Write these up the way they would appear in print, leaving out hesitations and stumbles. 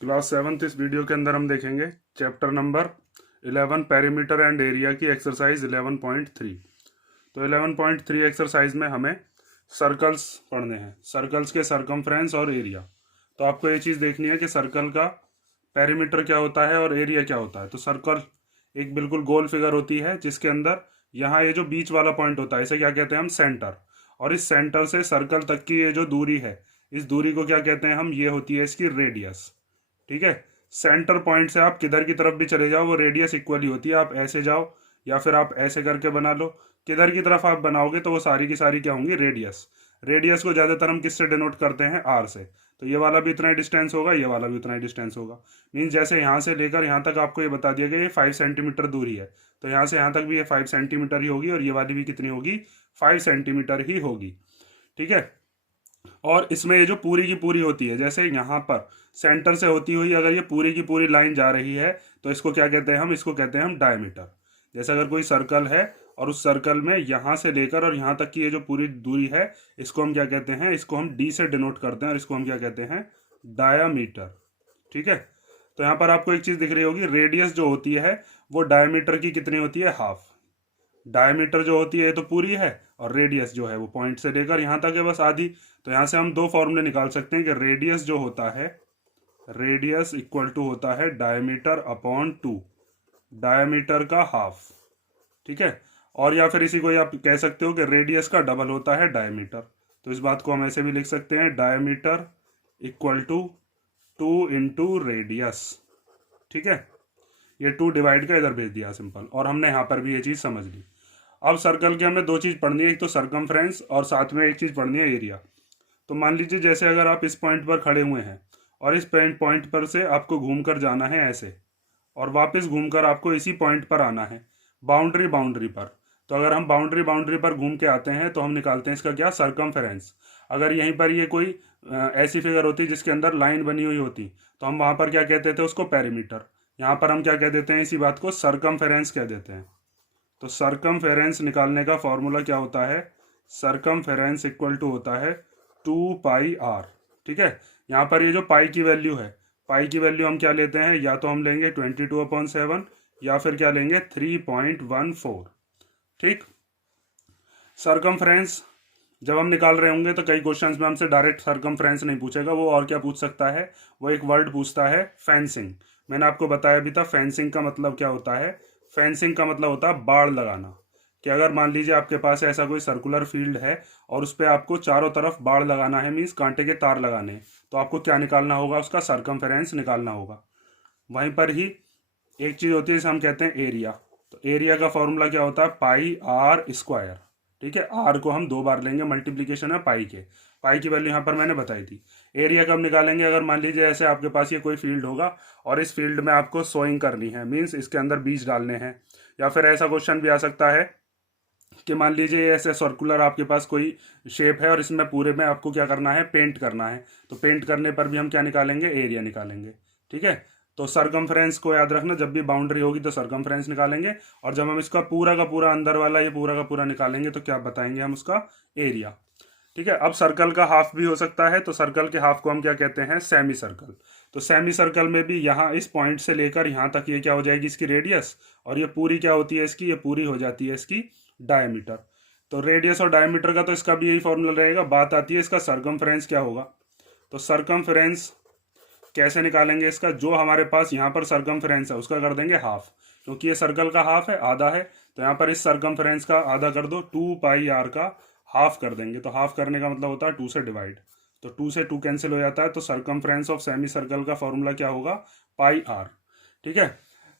Class 7th इस video के अंदर हम देखेंगे chapter number 11 perimeter and area की एक्सरसाइज 11.3। तो 11.3 एक्सरसाइज में हमें सर्कल्स पढ़ने हैं, सर्कल्स के सरकमफ्रेंस और एरिया। तो आपको ये चीज़ देखनी है कि सर्कल का पेरीमीटर क्या होता है और एरिया क्या होता है। तो सर्कल एक बिल्कुल गोल फिगर होती है जिसके अंदर यहाँ ये जो बीच वाला पॉइंट होता है इसे क्या कहते हैं हम, सेंटर। और इस सेंटर से सर्कल तक की ये जो दूरी है, इस दूरी को क्या कहते हैं हम, ये होती है इसकी रेडियस। ठीक है। सेंटर पॉइंट से आप किधर की तरफ भी चले जाओ वो रेडियस इक्वल ही होती है। आप ऐसे जाओ या फिर आप ऐसे करके बना लो, किधर की तरफ आप बनाओगे तो वो सारी की सारी क्या होंगी, रेडियस। रेडियस को ज़्यादातर हम किससे डिनोट करते हैं, आर से। तो ये वाला भी उतना ही डिस्टेंस होगा, ये वाला भी उतना ही डिस्टेंस होगा। मीन्स जैसे यहाँ से लेकर यहाँ तक आपको ये बता दिया गया ये 5 सेंटीमीटर दूरी है, तो यहाँ से यहाँ तक भी ये 5 सेंटीमीटर ही होगी और ये वाली भी कितनी होगी, 5 सेंटीमीटर ही होगी। ठीक है। और इसमें ये जो पूरी की पूरी होती है, जैसे यहाँ पर सेंटर से होती हुई अगर ये पूरी की पूरी लाइन जा रही है तो इसको क्या कहते हैं हम, इसको कहते हैं हम डायमीटर। जैसे अगर कोई सर्कल है और उस सर्कल में यहाँ से लेकर और यहाँ तक की ये जो पूरी दूरी है इसको हम क्या कहते हैं, इसको हम डी से डिनोट करते हैं और इसको हम क्या कहते हैं, डायामीटर। ठीक है। तो यहाँ पर आपको एक चीज़ दिख रही होगी, रेडियस जो होती है वो डायमीटर की कितनी होती है, हाफ। डायमीटर जो होती है ये तो पूरी है और रेडियस जो है वो पॉइंट से लेकर यहाँ तक है बस आधी। तो यहाँ से हम दो फॉर्मूले निकाल सकते हैं कि रेडियस जो होता है, रेडियस इक्वल टू होता है डायमीटर अपॉन 2, डायमीटर का हाफ। ठीक है। और या फिर इसी को आप कह सकते हो कि रेडियस का डबल होता है डायमीटर। तो इस बात को हम ऐसे भी लिख सकते हैं, diameter equal to 2 into radius. ठीक है। ये 2 डिवाइड का इधर भेज दिया सिंपल, और हमने यहाँ पर भी ये चीज़ समझ ली। अब सर्कल के हमें दो चीज़ पढ़नी है, एक तो सरकमफ्रेंस और साथ में एक चीज़ पढ़नी है एरिया। तो मान लीजिए जैसे अगर आप इस पॉइंट पर खड़े हुए हैं और इस पॉइंट पर से आपको घूमकर जाना है ऐसे, और वापस घूमकर आपको इसी पॉइंट पर आना है बाउंड्री पर। तो अगर हम बाउंड्री पर घूम के आते हैं तो हम निकालते हैं इसका क्या, सरकमफ्रेंस। अगर यहीं पर ये कोई ऐसी फिगर होती जिसके अंदर लाइन बनी हुई होती तो हम वहाँ पर क्या कहते थे उसको, पेरीमीटर। यहाँ पर हम क्या कह देते हैं, इसी बात को सरकमफेरेंस कह देते हैं। तो सरकमफेरेंस निकालने का फॉर्मूला क्या होता है, सरकमफेरेंस इक्वल टू होता है 2 पाई आर। ठीक है। यहाँ पर ये जो पाई की वैल्यू है, पाई की वैल्यू हम क्या लेते हैं, या तो हम लेंगे 22/7 या फिर क्या लेंगे 3.14। ठीक। सरकमफ्रेंस जब हम निकाल रहे होंगे तो कई क्वेश्चंस में हमसे डायरेक्ट सरकमफ्रेंस नहीं पूछेगा, वो और क्या पूछ सकता है, वो एक वर्ड पूछता है फेंसिंग। मैंने आपको बताया भी था फेंसिंग का मतलब क्या होता है। फेंसिंग का मतलब होता है बाड़ लगाना। कि अगर मान लीजिए आपके पास ऐसा कोई सर्कुलर फील्ड है और उस पर आपको चारों तरफ बाड़ लगाना है, मीन्स कांटे के तार लगाने हैं, तो आपको क्या निकालना होगा, उसका सरकमफेरेंस निकालना होगा। वहीं पर ही एक चीज़ होती है जिसे हम कहते हैं एरिया। तो एरिया का फॉर्मूला क्या होता है, पाई आर स्क्वायर। ठीक है। आर को हम 2 बार लेंगे, मल्टीप्लीकेशन है पाई के। पाई की वैल्यू यहाँ पर मैंने बताई थी। एरिया कब निकालेंगे, अगर मान लीजिए ऐसे आपके पास ये कोई फील्ड होगा और इस फील्ड में आपको सोइंग करनी है, मीन्स इसके अंदर बीज डालने हैं। या फिर ऐसा क्वेश्चन भी आ सकता है कि मान लीजिए ऐसे सर्कुलर आपके पास कोई शेप है और इसमें पूरे में आपको क्या करना है, पेंट करना है। तो पेंट करने पर भी हम क्या निकालेंगे, एरिया निकालेंगे। ठीक है। तो सरकमफ्रेंस को याद रखना, जब भी बाउंड्री होगी तो सरकमफ्रेंस निकालेंगे, और जब हम इसका पूरा का पूरा अंदर वाला ये पूरा का पूरा निकालेंगे तो क्या बताएंगे हम, उसका एरिया। ठीक है। अब सर्कल का हाफ भी हो सकता है, तो सर्कल के हाफ को हम क्या कहते हैं, सेमी सर्कल। तो सेमी सर्कल में भी यहाँ इस पॉइंट से लेकर यहाँ तक ये क्या हो जाएगी, इसकी रेडियस, और ये पूरी क्या होती है इसकी, ये पूरी हो जाती है इसकी डायमीटर। तो रेडियस और डायमीटर का तो इसका भी यही फॉर्मूला रहेगा। बात आती है इसका सरकमफ्रेंस क्या होगा। तो सरकमफ्रेंस कैसे निकालेंगे इसका, जो हमारे पास यहाँ पर सरकमफ्रेंस है उसका कर देंगे हाफ, क्योंकि ये सर्कल का हाफ है, आधा है। तो यहाँ पर इस सरकमफ्रेंस का आधा कर दो, 2 पाई आर का हाफ कर देंगे। तो हाफ करने का मतलब होता है 2 से डिवाइड। तो 2 से 2 कैंसिल हो जाता है, तो सरकमफ्रेंस ऑफ सेमी सर्कल का फॉर्मूला क्या होगा, पाई आर। ठीक है।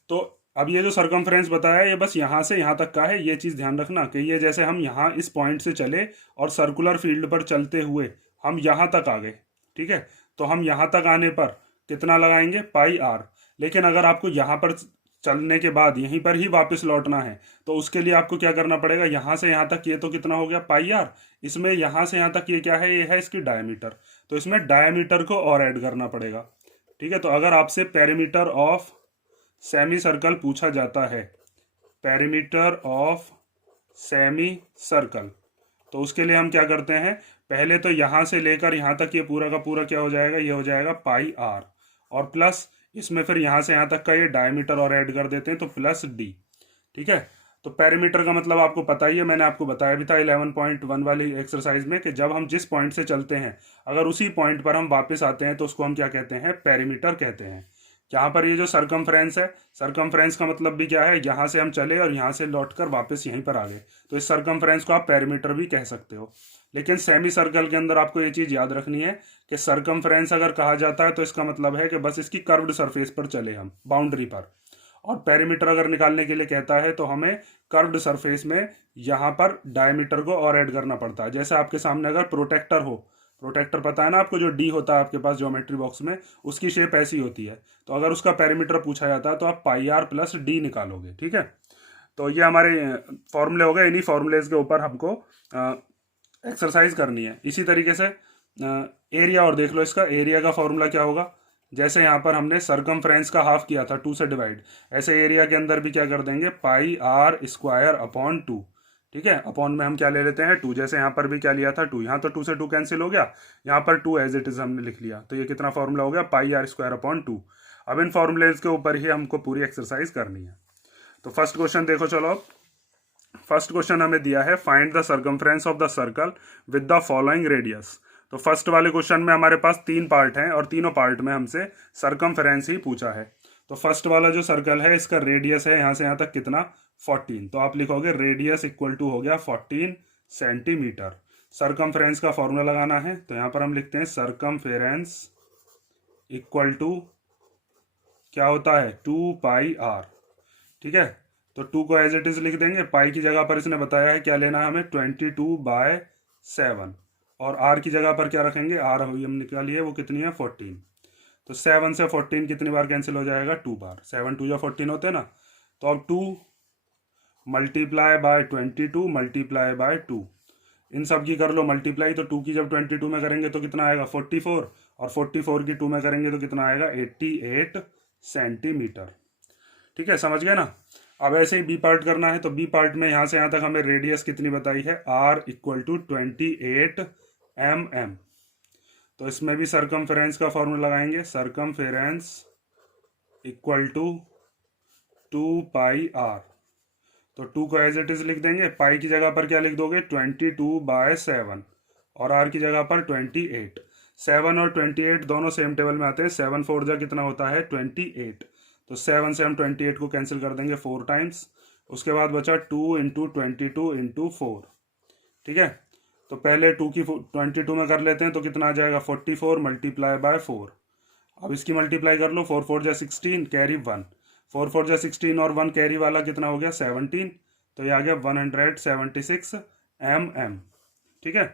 तो अब ये जो सरकमफ्रेंस बताया ये बस यहाँ से यहाँ तक का है, ये चीज़ ध्यान रखना कि ये जैसे हम यहाँ इस पॉइंट से चले और सर्कुलर फील्ड पर चलते हुए हम यहाँ तक आ गए। ठीक है। तो हम यहाँ तक आने पर कितना लगाएंगे, पाई आर। लेकिन अगर आपको यहाँ पर चलने के बाद यहीं पर ही वापस लौटना है तो उसके लिए आपको क्या करना पड़ेगा, यहाँ से यहाँ तक ये तो कितना हो गया, पाई आर। इसमें यहाँ से यहाँ तक ये क्या है, ये है इसकी डायमीटर। तो इसमें डायमीटर को और ऐड करना पड़ेगा। ठीक है। तो अगर आपसे पेरीमीटर ऑफ सेमी सर्कल पूछा जाता है, पेरीमीटर ऑफ सेमी सर्कल, तो उसके लिए हम क्या करते हैं, पहले तो यहाँ से लेकर यहाँ तक ये पूरा का पूरा क्या हो जाएगा, ये हो जाएगा पाई आर। और प्लस इसमें फिर यहाँ से यहाँ तक का ये डायमीटर और ऐड कर देते हैं तो प्लस डी। ठीक है, तो पेरीमीटर का मतलब आपको पता ही है, मैंने आपको बताया भी था 11.1 वाली एक्सरसाइज में कि जब हम जिस पॉइंट से चलते हैं अगर उसी पॉइंट पर हम वापस आते हैं तो उसको हम क्या कहते हैं, पेरीमीटर कहते हैं। यहाँ पर ये जो सरकमफ्रेंस है, सरकमफ्रेंस का मतलब भी क्या है, यहाँ से हम चले और यहाँ से लौटकर वापस यहीं पर आ गए, तो इस सरकमफ्रेंस को आप पेरीमीटर भी कह सकते हो। लेकिन सेमी सर्कल के अंदर आपको ये चीज़ याद रखनी है कि सरकमफ्रेंस अगर कहा जाता है तो इसका मतलब है कि बस इसकी कर्व्ड सरफेस पर चले हम, बाउंड्री पर। और पेरीमीटर अगर निकालने के लिए कहता है तो हमें कर्व्ड सरफेस में यहाँ पर डायमीटर को और ऐड करना पड़ता है। जैसे आपके सामने अगर प्रोटेक्टर हो, प्रोटेक्टर पता है ना आपको, जो डी होता है आपके पास ज्योमेट्री बॉक्स में, उसकी शेप ऐसी होती है। तो अगर उसका पेरीमीटर पूछा जाता है तो आप पाई आर प्लस डी निकालोगे। ठीक है, तो ये हमारे फॉर्मूले हो गए, इन्हीं फॉर्मूलेज के ऊपर हमको एक्सरसाइज करनी है। इसी तरीके से एरिया और देख लो, इसका एरिया का फॉर्मूला क्या होगा, जैसे यहाँ पर हमने सरकमफ्रेंस का हाफ किया था 2 से डिवाइड, ऐसे एरिया के अंदर भी क्या कर देंगे, पाई आर स्क्वायर अपॉन 2। ठीक है, अपॉन में हम क्या ले लेते हैं 2, जैसे यहाँ पर भी क्या लिया था 2, यहाँ तो 2 से 2 कैंसिल हो गया, यहाँ पर 2 एज इट इज हमने लिख लिया, तो ये कितना फॉर्मूला हो गया, पाई आर स्क्वायर अपॉन 2। अब इन फॉर्मूलेज के ऊपर ही हमको पूरी एक्सरसाइज करनी है। तो फर्स्ट क्वेश्चन देखो, चलो अब फर्स्ट क्वेश्चन हमें दिया है, find the circumference of the circle with the following radius. तो फर्स्ट वाले क्वेश्चन में हमारे पास 3 पार्ट हैं और तीनों पार्ट में हमसे सर्कमफ्रेंस ही पूछा है। तो फर्स्ट वाला जो सर्कल है इसका रेडियस है यहाँ से यहाँ तक कितना, 14। तो आप लिखोगे रेडियस इक्वल टू हो गया 14 सेंटीमीटर। सर्कमफ्रेंस का फॉर्मूला लगाना है, तो यहाँ पर हम लिखते हैं सर्कमफ्रेंस इक्वल टू क्या होता है, 2 पाई आर। ठीक है, तो 2 को एज इट इज लिख देंगे, पाई की जगह पर इसने बताया है क्या लेना है हमें, 22/7, और आर की जगह पर क्या रखेंगे, आर हुई हम निकाली है वो कितनी है, 14। तो 7 से 14 कितनी बार कैंसिल हो जाएगा, 2 बार, 7 2 या 14 होते हैं ना। तो अब 2 मल्टीप्लाई बाय 22 मल्टीप्लाई बाय 2, इन सब की कर लो मल्टीप्लाई। तो 2 की जब 22 में करेंगे तो कितना आएगा, 44, और 44 की 2 में करेंगे तो कितना आएगा, 88 सेंटीमीटर। ठीक है, समझ गए ना। अब ऐसे ही बी पार्ट करना है, तो बी पार्ट में यहाँ से यहाँ तक हमें रेडियस कितनी बताई है, आर इक्वल टू 28 mm। तो इसमें भी सर्कमफ्रेंस का फॉर्मूला लगाएंगे, circumference equal to 2 pi r. तो 2 को एज इट इज लिख देंगे, पाई की जगह पर क्या लिख दोगे, 22/7, और आर की जगह पर 28। 7 और 28 दोनों सेम टेबल में आते हैं, 7 4 जा कितना होता है, 28। तो 7 से हम 28 को कैंसिल कर देंगे 4 टाइम्स। उसके बाद बचा 2 इंटू 22 इंटू 4। ठीक है, तो पहले 2 की 22 में कर लेते हैं तो कितना आ जाएगा, 44 मल्टीप्लाई बाय 4। अब इसकी मल्टीप्लाई कर लो, 4 4 जा 16, कैरी 1, 4 4 जा 16 और 1 कैरी वाला कितना हो गया, 17। तो ये आ गया 176 mm। ठीक है,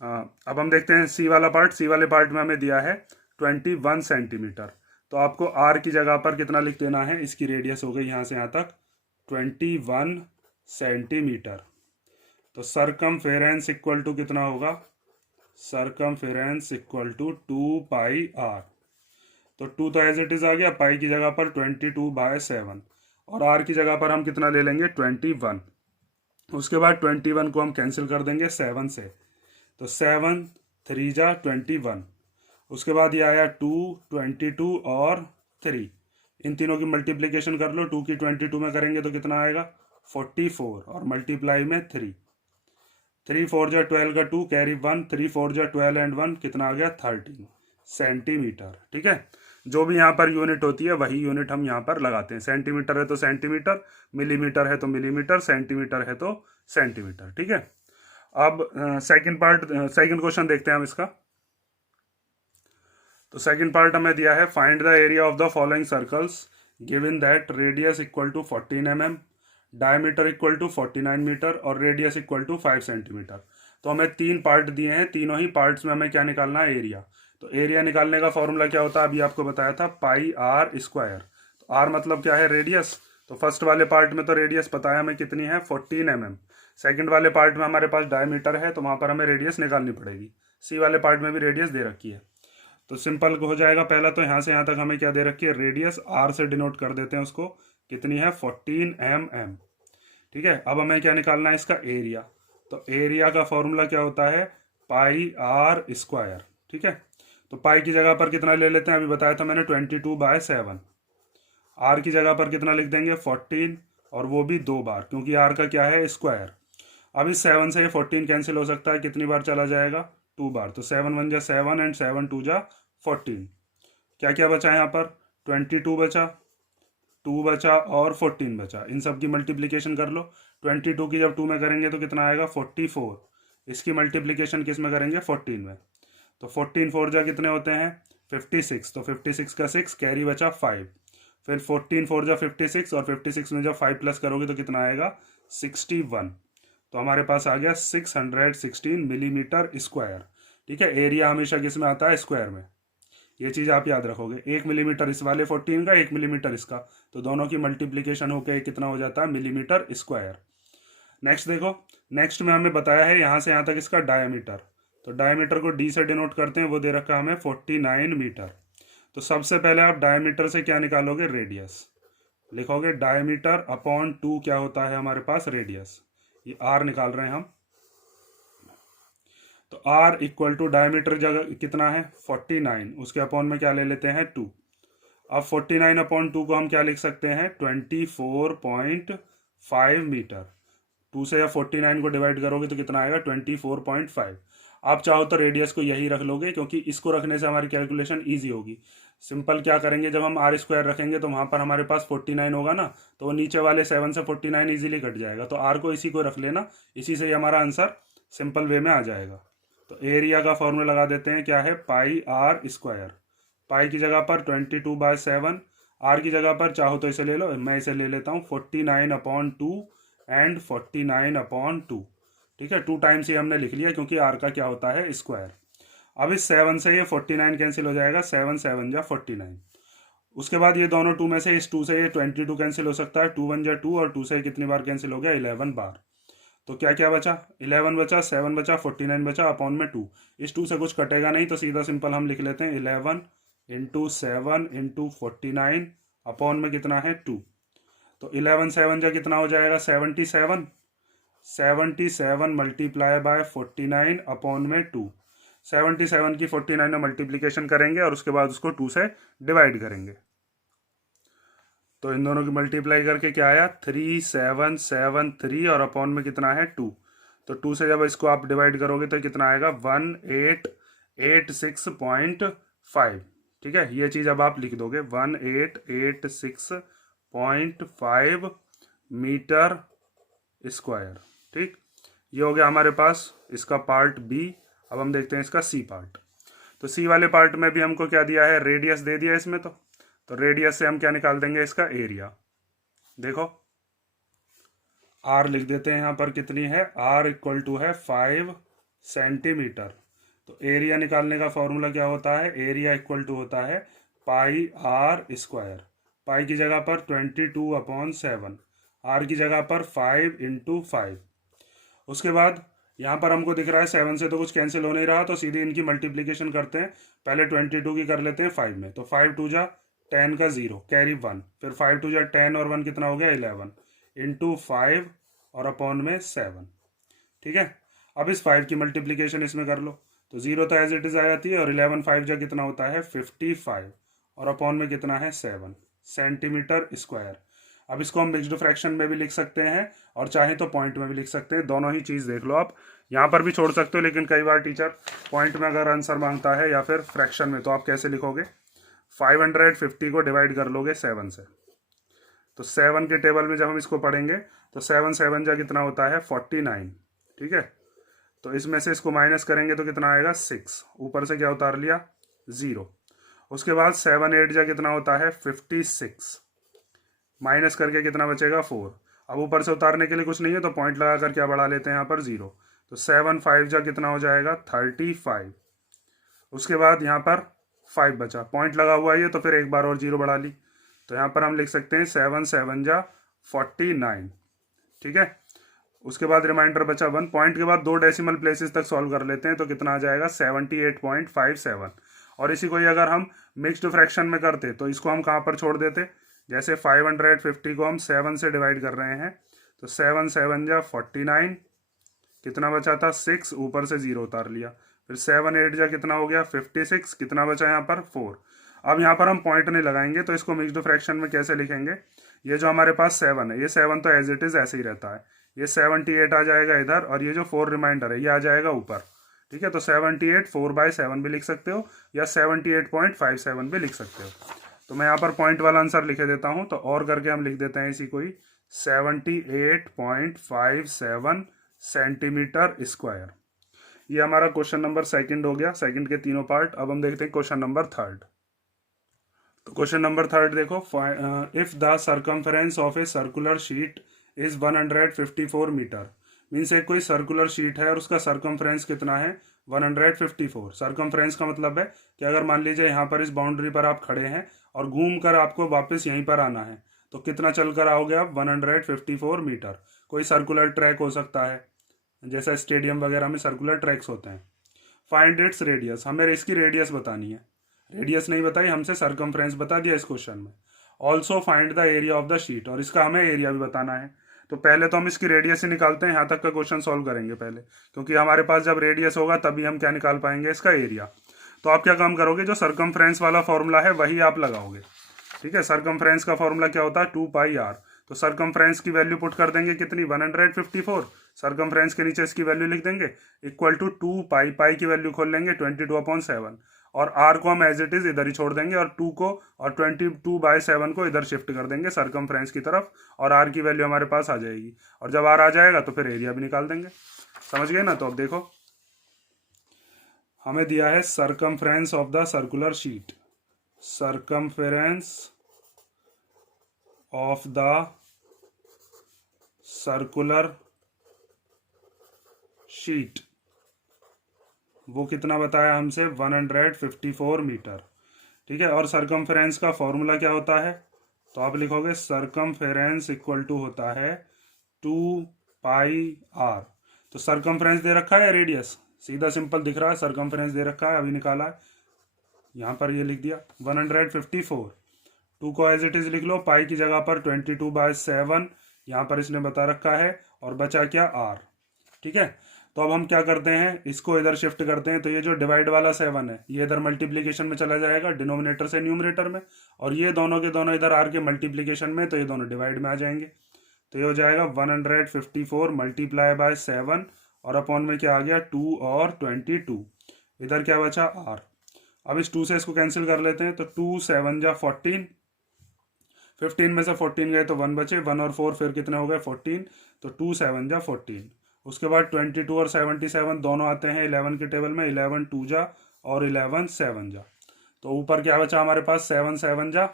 अब हम देखते हैं सी वाला पार्ट। सी वाले पार्ट में हमें दिया है 21 सेंटीमीटर। तो आपको आर की जगह पर कितना लिख देना है, इसकी रेडियस हो गई यहाँ से यहाँ तक 21 सेंटीमीटर। तो सर्कमफेरेंस इक्वल टू कितना होगा, circumference equal to 2 pi r. तो 2 तो एज इट इज आ गया, पाई की जगह पर 22/7, और आर की जगह पर हम कितना ले लेंगे, 21। उसके बाद 21 को हम कैंसिल कर देंगे 7 से, तो 7 3 जा 21। उसके बाद ये आया 2 22 और 3, इन तीनों की मल्टीप्लिकेशन कर लो, 2 की 22 में करेंगे तो कितना आएगा, 44, और मल्टीप्लाई में 3, 3 4 जा 12 का 2 कैरी 1, 3 4 जा 12 एंड 1 कितना आ गया, 13 सेंटीमीटर। ठीक है, जो भी यहाँ पर यूनिट होती है वही यूनिट हम यहाँ पर लगाते हैं, सेंटीमीटर है तो सेंटीमीटर, मिलीमीटर है तो मिलीमीटर, सेंटीमीटर है तो सेंटीमीटर। ठीक है, अब सेकंड क्वेश्चन देखते हैं हम इसका। तो सेकंड पार्ट हमें दिया है, find the area of the following circles given that radius equal to 14 mm, diameter equal to 49 metre और रेडियस इक्वल टू 5 सेंटीमीटर। तो हमें 3 पार्ट दिए हैं, तीनों ही पार्ट्स में हमें क्या निकालना है, एरिया। तो एरिया निकालने का फॉर्मूला क्या होता है, अभी आपको बताया था, पाई आर स्क्वायर। तो आर मतलब क्या है, रेडियस। तो फर्स्ट वाले पार्ट में तो रेडियस पता है हमें कितनी है, 14 mm। सेकंड वाले पार्ट में हमारे पास डायमीटर है तो वहाँ पर हमें रेडियस निकालनी पड़ेगी। सी वाले पार्ट में भी रेडियस दे रखी है, तो सिंपल हो जाएगा। पहला तो यहाँ से यहाँ तक हमें क्या दे रखी है, रेडियस, आर से डिनोट कर देते हैं उसको, कितनी है, 14 mm। ठीक है, अब हमें क्या निकालना है, इसका एरिया। तो एरिया का फॉर्मूला क्या होता है, पाई आर स्क्वायर। ठीक है, तो पाई की जगह पर कितना ले लेते हैं, अभी बताया था मैंने 22/7। आर की जगह पर कितना लिख देंगे 14, और वो भी 2 बार, क्योंकि आर का क्या है स्क्वायर। अब इस 7 से ये 14 कैंसिल हो सकता है, कितनी बार चला जाएगा 2 बार। तो 7 1 जा 7 एंड 7 2 जा 14। क्या क्या बचा यहाँ पर 22 बचा, 2 बचा और 14 बचा। इन सब की मल्टीप्लिकेशन कर लो। 22 की जब 2 में करेंगे तो कितना आएगा 44। इसकी मल्टीप्लिकेशन किस में करेंगे 14 में। तो 14 4 जा कितने होते हैं 56। तो 56 का 6 कैरी बचा 5। फिर 14 4 जा 56 और 56 में जब 5 प्लस करोगे तो कितना आएगा 61। तो हमारे पास आ गया 616 मिलीमीटर स्क्वायर। ठीक है, एरिया हमेशा किस में आता है स्क्वायर में। ये चीज़ आप याद रखोगे। 1 मिलीमीटर इस वाले 14 का, 1 मिलीमीटर इसका, तो दोनों की मल्टीप्लिकेशन होकर कितना हो जाता है मिलीमीटर स्क्वायर। नेक्स्ट देखो, नेक्स्ट में हमें बताया है यहाँ से यहाँ तक इसका डायमीटर। तो डायमीटर को डी से डिनोट करते हैं, वो दे रखा है हमें 49 मीटर। तो सबसे पहले आप डायमीटर से क्या निकालोगे रेडियस। लिखोगे डायमीटर अपॉन 2 क्या होता है हमारे पास रेडियस। ये आर निकाल रहे हैं हम। तो आर इक्वल टू डायमीटर जगह कितना है 49, उसके अपॉन में क्या ले लेते हैं 2। अब 49 अपॉन 2 को हम क्या लिख सकते हैं 24.5 मीटर। 2 से या 49 को डिवाइड करोगे तो कितना आएगा 24.5। आप चाहो तो रेडियस को यही रख लोगे, क्योंकि इसको रखने से हमारी कैलकुलेशन ईजी होगी। सिंपल क्या करेंगे, जब हम आर स्क्वायर रखेंगे तो वहाँ पर हमारे पास 49 होगा ना, तो वो नीचे वाले 7 से 49 ईजिली कट जाएगा। तो आर को इसी को रख लेना, इसी से ही हमारा आंसर सिंपल वे में आ जाएगा। तो एरिया का फॉर्मूला लगा देते हैं, क्या है पाई आर स्क्वायर। पाई की जगह पर 22/7, आर की जगह पर चाहो तो इसे ले लो, मैं इसे ले लेता हूँ 49/2 एंड 49/2। ठीक है, 2 टाइम्स ही हमने लिख लिया क्योंकि आर का क्या होता है स्क्वायर। अब इस 7 से ये 49 कैंसिल हो जाएगा, 7 7 जा 49। उसके बाद ये दोनों 2 में से इस 2 से ये 22 कैंसिल हो सकता है, 2 1 जा 2 और 2 से कितनी बार कैंसिल हो गया 11 बार। तो क्या क्या बचा 11 बचा, 7 बचा, 49 बचा, अपॉन में 2। इस 2 से कुछ कटेगा नहीं, तो सीधा सिंपल हम लिख लेते हैं 11 इंटू 7 इंटू 49 अपॉन में कितना है 2। तो 11 7 जा कितना हो जाएगा 77। 77 मल्टीप्लाई बाय 49 अपॉन में 2। 77 की 49 में मल्टीप्लीकेशन करेंगे और उसके बाद उसको 2 से डिवाइड करेंगे। तो इन दोनों की मल्टीप्लाई करके क्या आया 3773 और अपॉन में कितना है 2। तो 2 से जब इसको आप डिवाइड करोगे तो कितना आएगा 1886.5। ठीक है, ये चीज़ अब आप लिख दोगे 1886.5 मीटर स्क्वायर। ठीक, ये हो गया हमारे पास इसका पार्ट बी। अब हम देखते हैं इसका सी पार्ट। तो सी वाले पार्ट में भी हमको क्या दिया है रेडियस दे दिया इसमें। तो रेडियस से हम क्या निकाल देंगे इसका एरिया। देखो आर लिख देते हैं यहाँ पर कितनी है, आर इक्वल टू है 5 सेंटीमीटर। तो एरिया निकालने का फॉर्मूला क्या होता है, एरिया इक्वल टू होता है पाई आर स्क्वायर। पाई की जगह पर 22/7, आर की जगह पर 5 इंटू 5। उसके बाद यहाँ पर हमको दिख रहा है 7 से तो कुछ कैंसिल हो नहीं रहा, तो सीधे इनकी मल्टीप्लीकेशन करते हैं। पहले 22 की कर लेते हैं 5 में। तो 5 2 जा 10 का 0 कैरी 1, फिर 5 2 जा 10 और 1 कितना हो गया 11 इंटू 5 और अपॉन में 7। ठीक है, अब इस 5 की मल्टीप्लीकेशन इसमें कर लो। तो 0 तो एज इट इज आ जाती है, और 11 5 जा कितना होता है 55 और अपॉन में कितना है 7 सेंटीमीटर स्क्वायर। अब इसको हम मिक्स्ड फ्रैक्शन में भी लिख सकते हैं और चाहे तो पॉइंट में भी लिख सकते हैं, दोनों ही चीज़ देख लो आप। यहाँ पर भी छोड़ सकते हो, लेकिन कई बार टीचर पॉइंट में अगर आंसर मांगता है या फिर फ्रैक्शन में, तो आप कैसे लिखोगे 550 को डिवाइड कर लोगे 7 से। तो 7 के टेबल में जब हम इसको पढ़ेंगे तो 7 7 जा कितना होता है 49। ठीक है, तो इसमें से इसको माइनस करेंगे तो कितना आएगा 6, ऊपर से क्या उतार लिया 0। उसके बाद 7 8 जा कितना होता है 56, माइनस करके कितना बचेगा 4। अब ऊपर से उतारने के लिए कुछ नहीं है, तो पॉइंट लगा कर क्या बढ़ा लेते हैं यहाँ पर 0। तो 7 5 जा कितना हो जाएगा 35। उसके बाद यहाँ पर 5 बचा, पॉइंट लगा हुआ है तो फिर एक बार और 0 बढ़ा ली। तो यहाँ पर हम लिख सकते हैं 7 7 जा 49। ठीक है, उसके बाद रिमाइंडर बचा 1। पॉइंट के बाद 2 डेसिमल प्लेसेस तक सॉल्व कर लेते हैं, तो कितना आ जाएगा 78.57। और इसी को ही अगर हम मिक्स्ड फ्रैक्शन में करते तो इसको हम कहाँ पर छोड़ देते, जैसे 550 को हम 7 से डिवाइड कर रहे हैं, तो 7 7 जा 49, कितना बचा था 6, ऊपर से 0 उतार लिया। फिर 7 8 जा कितना हो गया 56, कितना बचा यहाँ पर 4। अब यहाँ पर हम पॉइंट नहीं लगाएंगे, तो इसको मिक्स्ड फ्रैक्शन में कैसे लिखेंगे, ये जो हमारे पास 7 है, ये 7 तो एज इट इज ऐसे ही रहता है, ये 78 आ जाएगा इधर, और ये जो 4 रिमाइंडर है ये आ जाएगा ऊपर। ठीक है, तो 78 4/7 भी लिख सकते हो, या 78.57 भी लिख सकते हो। तो मैं यहाँ पर पॉइंट वाला आंसर लिखे देता हूँ, तो और करके हम लिख देते हैं इसी को ही 78.57 सेंटीमीटर स्क्वायर। ये हमारा क्वेश्चन नंबर सेकंड हो गया, सेकंड के तीनों पार्ट। अब हम देखते हैं क्वेश्चन नंबर थर्ड। तो क्वेश्चन नंबर थर्ड देखो, if the circumference of a circular sheet is 154 metre, means एक कोई सर्कुलर शीट है और उसका सर्कमफ्रेंस कितना है 154। सर्कमफ्रेंस का मतलब है कि अगर मान लीजिए यहाँ पर इस बाउंड्री पर आप खड़े हैं और घूम कर आपको वापस यहीं पर आना है, तो कितना चल कर आओगे आप 154 मीटर। कोई सर्कुलर ट्रैक हो सकता है, जैसा स्टेडियम वगैरह में सर्कुलर ट्रैक्स होते हैं। फाइंड इट्स रेडियस, हमें इसकी रेडियस बतानी है। रेडियस नहीं बताई, हमसे सर्कमफ्रेंस बता दिया इस क्वेश्चन में। Also find the area of the sheet, और इसका हमें एरिया भी बताना है। तो पहले तो हम इसकी रेडियस ही निकालते हैं, यहाँ तक का क्वेश्चन सॉल्व करेंगे पहले, क्योंकि हमारे पास जब रेडियस होगा तभी हम क्या निकाल पाएंगे, इसका एरिया। तो आप क्या काम करोगे, जो सर्कमफ्रेंस वाला फॉर्मूला है वही आप लगाओगे। ठीक है, सर्कमफ्रेंस का फॉर्मूला क्या होता है 2πr। तो सर्कमफ्रेंस की वैल्यू पुट कर देंगे कितनी 154, सर्कमफ्रेंस के नीचे इसकी वैल्यू लिख देंगे इक्वल टू 2π, पाई की वैल्यू खोल लेंगे 22/7, और r को हम एज इट इज इधर ही छोड़ देंगे, और 2 को और 22/7 को इधर शिफ्ट कर देंगे सर्कमफ्रेंस की तरफ, और r की वैल्यू हमारे पास आ जाएगी। और जब r आ जाएगा तो फिर एरिया भी निकाल देंगे। समझ गए ना। तो अब देखो, हमें दिया है circumference of the circular sheet, circumference of the circular sheet, वो कितना बताया हमसे 154 मीटर। ठीक है, और सर्कमफेरेंस का फॉर्मूला क्या होता है, तो आप लिखोगे सर्कमफेरेंस इक्वल टू होता है 2πr। तो सर्कमफेरेंस दे रखा है या रेडियस, सीधा सिंपल दिख रहा है, सर्कमफेरेंस दे रखा है, अभी निकाला है, यहाँ पर ये लिख दिया 154। 2 को एज इट इज लिख लो, पाई की जगह पर 22/7 यहाँ पर इसने बता रखा है, और बचा क्या r। ठीक है, तो अब हम क्या करते हैं, इसको इधर शिफ्ट करते हैं। तो ये जो डिवाइड वाला 7 है ये इधर मल्टीप्लीकेशन में चला जाएगा, डिनोमिनेटर से न्यूमरेटर में, और ये दोनों के दोनों इधर r के मल्टीप्लीकेशन में, तो ये दोनों डिवाइड में आ जाएंगे। तो ये हो जाएगा 154 मल्टीप्लाई बाय 7, और अपॉन में क्या आ गया 2 और 22, इधर क्या बचा r। अब इस 2 से इसको कैंसिल कर लेते हैं, तो 2 7 जा 14, 15 में से 14 गए तो 1 बचे, 1 और 4 फिर कितने हो गए 14, तो 2 7 जा 14। उसके बाद 22 और 77 दोनों आते हैं 11 के टेबल में, 11 2 जा और 11 7 जा। तो ऊपर क्या बचा हमारे पास 7 7 जा,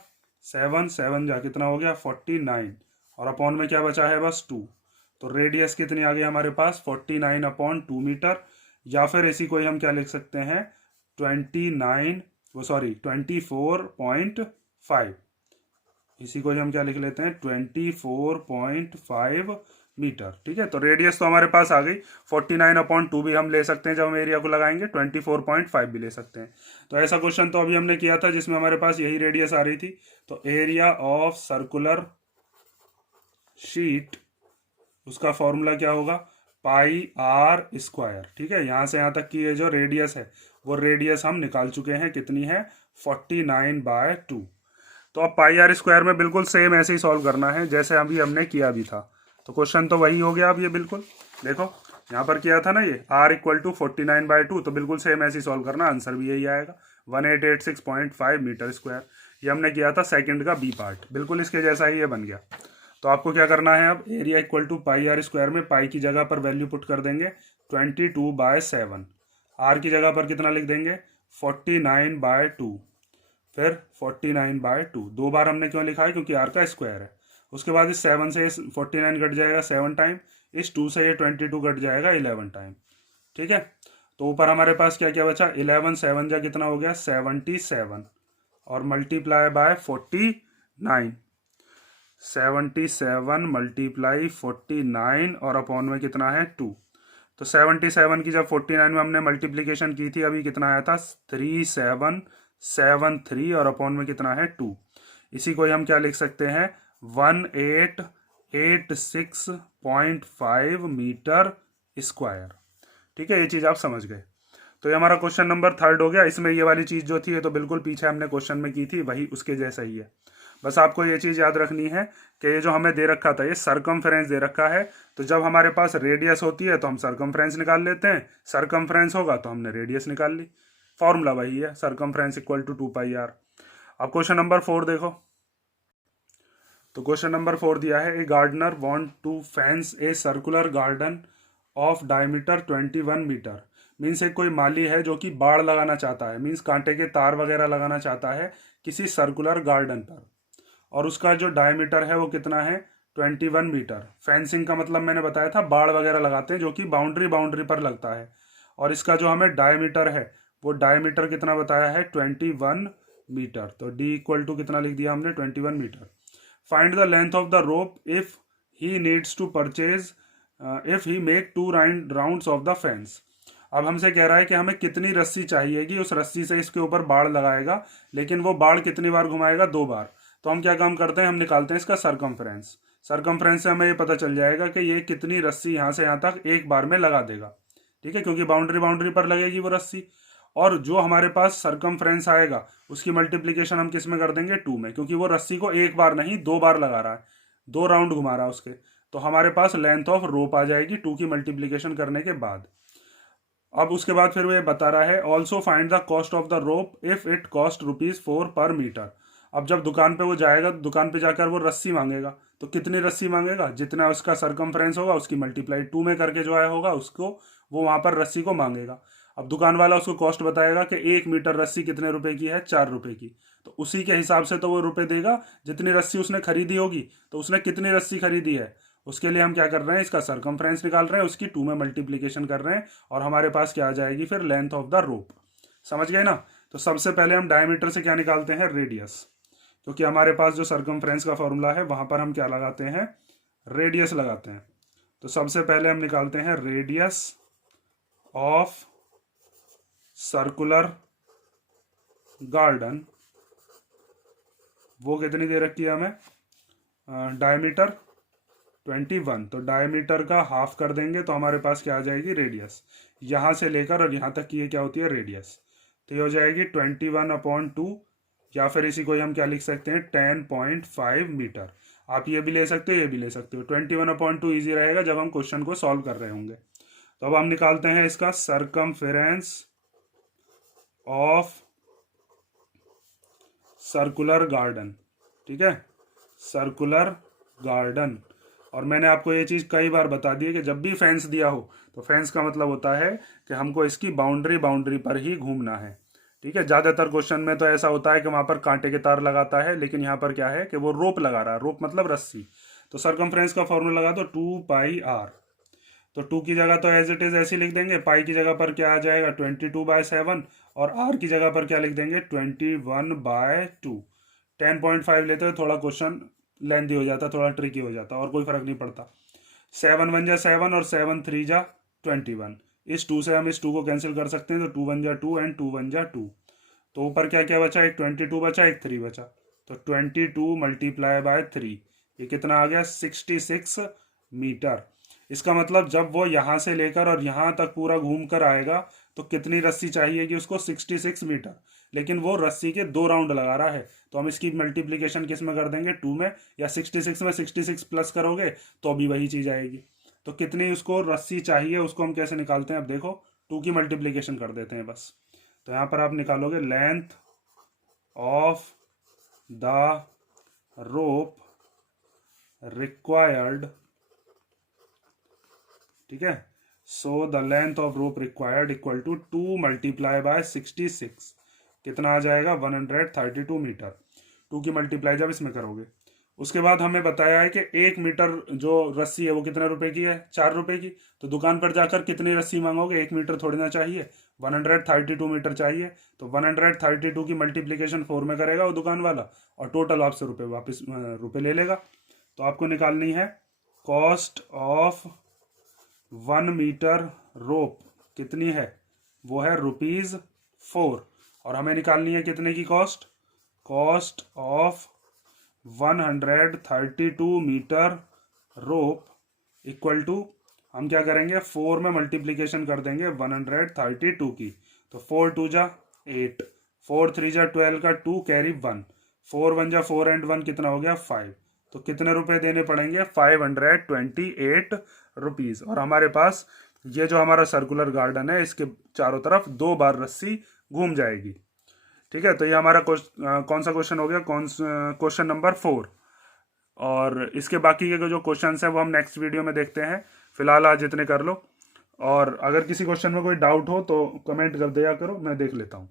7 7 जा कितना हो गया 49, और अपॉन में क्या बचा है बस 2। तो रेडियस कितनी आ गई हमारे पास 49/2 मीटर, या फिर इसी को ही हम क्या लिख सकते हैं 24.5, इसी को हम क्या लिख लेते हैं 24.5 मीटर। ठीक है, तो रेडियस तो हमारे पास आ गई, 49/2 भी हम ले सकते हैं, जब हम एरिया को लगाएंगे 24.5 भी ले सकते हैं। तो ऐसा क्वेश्चन तो अभी हमने किया था जिसमें हमारे पास यही रेडियस आ रही थी। तो एरिया ऑफ सर्कुलर शीट, उसका फॉर्मूला क्या होगा πr²। ठीक है, यहां से यहां तक की ये जो रेडियस है वो रेडियस हम निकाल चुके हैं, कितनी है 49/2। तो अब πr² में बिल्कुल सेम ऐसे ही सॉल्व करना है जैसे अभी हमने किया भी था। तो क्वेश्चन तो वही हो गया। अब ये बिल्कुल देखो, यहाँ पर किया था ना ये r = 49/2, तो बिल्कुल सेम ऐसे ही सॉल्व करना, आंसर भी यही आएगा 1886.5 मीटर स्क्वायर। ये हमने किया था सेकंड का बी पार्ट, बिल्कुल इसके जैसा ही ये बन गया। तो आपको क्या करना है, अब एरिया = πr² में पाई की जगह पर वैल्यू पुट कर देंगे 22/7, r की जगह पर कितना लिख देंगे 49/2, फिर 49/2। 2 बार हमने क्यों लिखा है, क्योंकि r का स्क्वायर है। उसके बाद इस 7 से 49 कट जाएगा 7 टाइम, इस 2 से ये 22 कट जाएगा 11 टाइम। ठीक है, तो ऊपर हमारे पास क्या क्या बचा 11 7 जा कितना हो गया 77, और मल्टीप्लाई बाय 49, 77 मल्टीप्लाई 49, और अपॉन में कितना है 2। तो 77 की जब 49 में हमने मल्टीप्लीकेशन की थी, अभी कितना आया था 3773, और अपॉन में कितना है 2। इसी को ही हम क्या लिख सकते हैं 1886.5 मीटर स्क्वायर। ठीक है, ये चीज आप समझ गए। तो ये हमारा क्वेश्चन नंबर 3 हो गया। इसमें ये वाली चीज़ जो थी ये तो बिल्कुल पीछे हमने क्वेश्चन में की थी, वही उसके जैसा ही है। बस आपको ये चीज़ याद रखनी है कि ये जो हमें दे रखा था ये सरकमफ्रेंस दे रखा है, तो जब हमारे पास रेडियस होती है तो हम सरकमफ्रेंस निकाल लेते हैं, सरकमफ्रेंस होगा तो हमने रेडियस निकाल ली। फॉर्मूला वही है, सरकमफ्रेंस इक्वल टू 2πr। अब क्वेश्चन नंबर 4 देखो। तो क्वेश्चन नंबर 4 दिया है, a gardener want to fence a circular garden of diameter 21 metre. Means एक कोई माली है जो कि बाड़ लगाना चाहता है, मीन्स कांटे के तार वगैरह लगाना चाहता है किसी सर्कुलर गार्डन पर, और उसका जो डायमीटर है वो कितना है 21 मीटर। फेंसिंग का मतलब मैंने बताया था बाड़ वगैरह लगाते हैं जो कि बाउंड्री पर लगता है, और इसका जो हमें डायमीटर है वो डायमीटर कितना बताया है 21 मीटर। तो डी इक्वल टू कितना लिख दिया हमने 21 metre. Find the length of the rope if he needs to purchase if he make 2 rounds of the fence. अब हमसे कह रहा है कि हमें कितनी रस्सी चाहिएगी, उस रस्सी से इसके ऊपर बाड़ लगाएगा, लेकिन वो बाड़ कितनी बार घुमाएगा 2 बार। तो हम क्या काम करते हैं, हम निकालते हैं इसका सरकमफ्रेंस। सरकमफ्रेंस से हमें ये पता चल जाएगा कि ये कितनी रस्सी यहाँ से यहाँ तक एक बार में लगा देगा। ठीक है, क्योंकि बाउंड्री पर लगेगी वो रस्सी, और जो हमारे पास सरकमफ्रेंस आएगा उसकी मल्टीप्लीकेशन हम किस में कर देंगे 2 में, क्योंकि वो रस्सी को एक बार नहीं 2 बार लगा रहा है, 2 राउंड घुमा रहा है उसके। तो हमारे पास लेंथ ऑफ रोप आ जाएगी 2 की मल्टीप्लीकेशन करने के बाद। अब उसके बाद फिर वो ये बता रहा है, also find the cost of the rope if it cost ₹4 पर मीटर। अब जब दुकान पे वो जाएगा, दुकान पे जाकर वो रस्सी मांगेगा, तो कितनी रस्सी मांगेगा, जितना उसका सरकमफ्रेंस होगा उसकी मल्टीप्लाई 2 में करके जो आया होगा उसको वो वहां पर रस्सी को मांगेगा। अब दुकान वाला उसको कॉस्ट बताएगा कि 1 मीटर रस्सी कितने रुपए की है, 4 रुपए की। तो उसी के हिसाब से तो वो रुपए देगा जितनी रस्सी उसने खरीदी होगी। तो उसने कितनी रस्सी खरीदी है उसके लिए हम क्या कर रहे हैं, इसका सरकमफ्रेंस निकाल रहे हैं, उसकी 2 में मल्टीप्लीकेशन कर रहे हैं, और हमारे पास क्या आ जाएगी फिर लेंथ ऑफ द रोप। समझ गए ना। तो सबसे पहले हम डायमीटर से क्या निकालते हैं, रेडियस, क्योंकि हमारे पास जो सरकमफ्रेंस का फॉर्मूला है वहां पर हम क्या लगाते हैं, रेडियस लगाते हैं। तो सबसे पहले हम निकालते हैं रेडियस ऑफ सर्कुलर गार्डन। वो कितनी दे रखी है हमें, डायमीटर 21। तो डायमीटर का हाफ कर देंगे तो हमारे पास क्या आ जाएगी, रेडियस। यहां से लेकर और यहां तक की ये क्या होती है, रेडियस। तो ये हो जाएगी 21/2, या फिर इसी को हम क्या लिख सकते हैं 10.5 मीटर। आप ये भी ले सकते हो, ये भी ले सकते हो। 21/2 ईजी रहेगा जब हम क्वेश्चन को सॉल्व कर रहे होंगे। तो अब हम निकालते हैं इसका सरकमफेरेंस ऑफ सर्कुलर गार्डन। ठीक है, सर्कुलर गार्डन। और मैंने आपको ये चीज़ कई बार बता दी है कि जब भी फेंस दिया हो तो फेंस का मतलब होता है कि हमको इसकी बाउंड्री पर ही घूमना है। ठीक है, ज़्यादातर क्वेश्चन में तो ऐसा होता है कि वहाँ पर कांटे के तार लगाता है, लेकिन यहाँ पर क्या है कि वो रोप लगा रहा है। रोप मतलब रस्सी। तो सरकमफ्रेंस का फॉर्मूला लगा दो 2πr। तो 2 की जगह तो एज इट इज ऐसी लिख देंगे, पाई की जगह पर क्या आ जाएगा 22/7, और आर की जगह पर क्या लिख देंगे 21/2। 10.5 लेते हैं, थोड़ा क्वेश्चन लेंथी हो जाता, थोड़ा ट्रिकी हो जाता, और कोई फर्क नहीं पड़ता। 7 1 जा 7 और 7 3 जा 21। इस 2 से हम इस 2 को कैंसिल कर सकते हैं, तो 2 1 जा 2 एंड 2 1 जा 2। तो ऊपर क्या क्या बचा, एक 22 बचा, एक 3 बचा। तो 22 मल्टीप्लाई बाय 3, ये कितना आ गया 66 मीटर। इसका मतलब जब वो यहाँ से लेकर और यहाँ तक पूरा घूम कर आएगा तो कितनी रस्सी चाहिए कि उसको 66 मीटर, लेकिन वो रस्सी के 2 राउंड लगा रहा है। तो हम इसकी मल्टीप्लीकेशन किस में कर देंगे 2 में, या 66 में 66 प्लस करोगे तो भी वही चीज आएगी। तो कितनी उसको रस्सी चाहिए उसको हम कैसे निकालते हैं, अब देखो 2 की मल्टीप्लीकेशन कर देते हैं बस। तो यहाँ पर आप निकालोगे length of the rope required. ठीक है, so the length of rope required equal to 2 multiply by 66, कितना आ जाएगा 132 मीटर। 2 की मल्टीप्लाई जब इसमें करोगे, उसके बाद हमें बताया है कि 1 मीटर जो रस्सी है वो कितने रुपए की है, 4 रुपए की। तो दुकान पर जाकर कितनी रस्सी मांगोगे, 1 मीटर थोड़ी ना चाहिए, 132 मीटर चाहिए। तो 132 की मल्टीप्लीकेशन 4 में करेगा वो दुकान वाला, और टोटल आपसे रुपए ले लेगा। तो आपको निकालनी है कॉस्ट ऑफ 1 मीटर रोप कितनी है, वो है ₹4। और हमें निकालनी है कितने की cost, cost of 132 metre rope equal to, हम क्या करेंगे 4 में मल्टीप्लीकेशन कर देंगे 132 की। तो 4 2 जा 8, 4 3 जा 12 का 2 कैरी 1, 4 1 जा 4 एंड 1 कितना हो गया 5। तो कितने रुपए देने पड़ेंगे 528 रुपीज़। और हमारे पास ये जो हमारा सर्कुलर गार्डन है इसके चारों तरफ 2 बार रस्सी घूम जाएगी। ठीक है, तो ये हमारा कौन सा क्वेश्चन हो गया, क्वेश्चन नंबर 4। और इसके बाकी के जो क्वेश्चन है वो हम नेक्स्ट वीडियो में देखते हैं। फिलहाल आज इतने कर लो, और अगर किसी क्वेश्चन में कोई डाउट हो तो कमेंट कर दिया करो, मैं देख लेता हूँ।